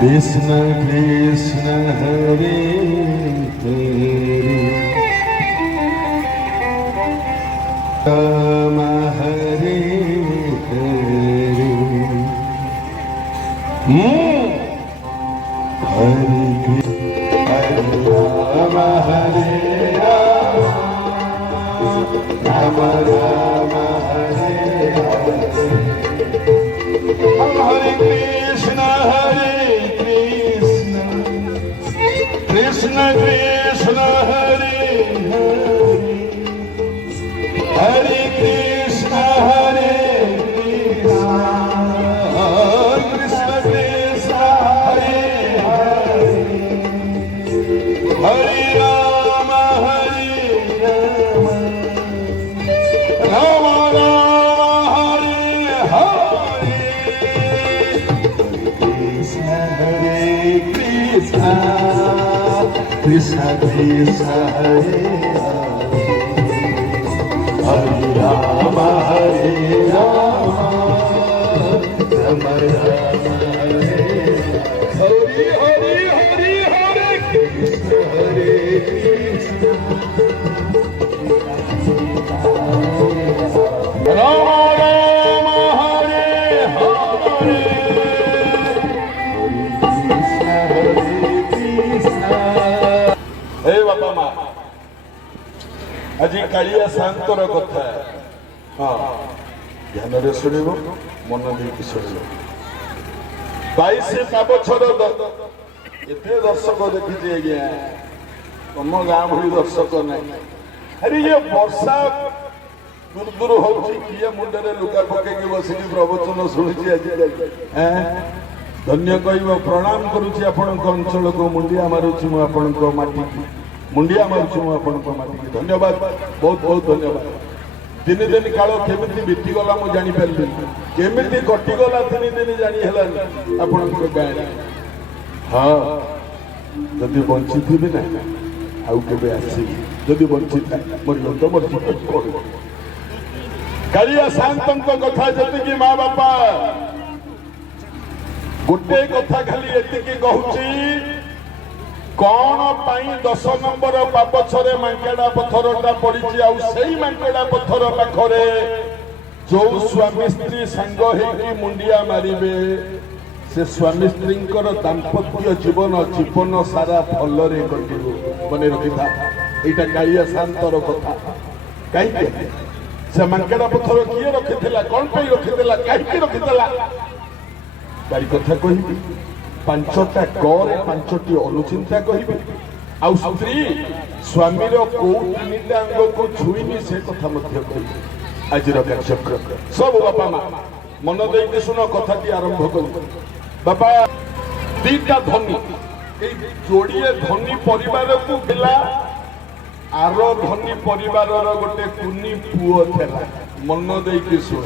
कृष्ण कृष्ण हरे हरे राम हरे हरे हरे राम हरे राम राम राम हरे हरे हरे कृष्ण कृष्ण कृष्ण हरे हरे हरे कृष्ण कृष्ण कृष्ण हरे हरे हरे राम राम राम हरे हरे कृष्ण कृष्ण कृष्ण हरे हरे राम राम राम हरे हरे हरे हरे हरे कृष्ण राम राम हरे हरे हे बापा माँ आज कालिया शांतर कथा हाँ ध्यान रे शुणव मन देकी शुणव 22 पाबछर एते दर्शक देखी आज्ञा तुम गाँ भली दर्शक नहीं अरे ये वर्षा दूर दूर हो किए मुंडे लुगा पकई बसिक प्रवचन शुणुची आज धन्य कह प्रणाम करुच्ची आपण अंचल को मुंडिया मारुची माटी मुंडिया मारुची माटी धन्यवाद बहुत बहुत धन्यवाद 3 दिन काल केमिति बीतीगला मु जानी पारली केमिति कटिगला 3 दिन जानी हेलानी आपण गाँव हाँ जदि बंची थी ना आउ केबे आसीबी जदि बंची था मरियो तो मरजी कालिया शांतंक कथा जति माँ बापा गोटे कथा खाली एतिकी कहूची कौन पाई 10 नंबर पापछरे मांकेड़ा पत्थरटा पड़ी आई मांकेड़ा पत्थर पाखरे जो स्वामी स्त्री सांग होगी मुंडिया मारे से स्वामी स्त्री दाम्पत्य जीवन जीवन सारा भलरे कटिब मन रखी था यहाँ कालिया शांतर कथा कहीं से मांकेड़ा पत्थर किए रखी कौन रखी कहीं रखी तारी कथा कहि 5टा गरे 5टी अनुचिंता कहि आउ स्त्री स्वामी रो को 3टा अंग को छुईनी से कथा मध्य कहि आज कार्यक्रम सब बापा माँ मन देके सुन कथा की आरंभ कर बापा 2टा धनी जोड़िए धनी परिवार को गेला आर धनी परिवार गोटे कुनी पुओ थेला मन देके सुन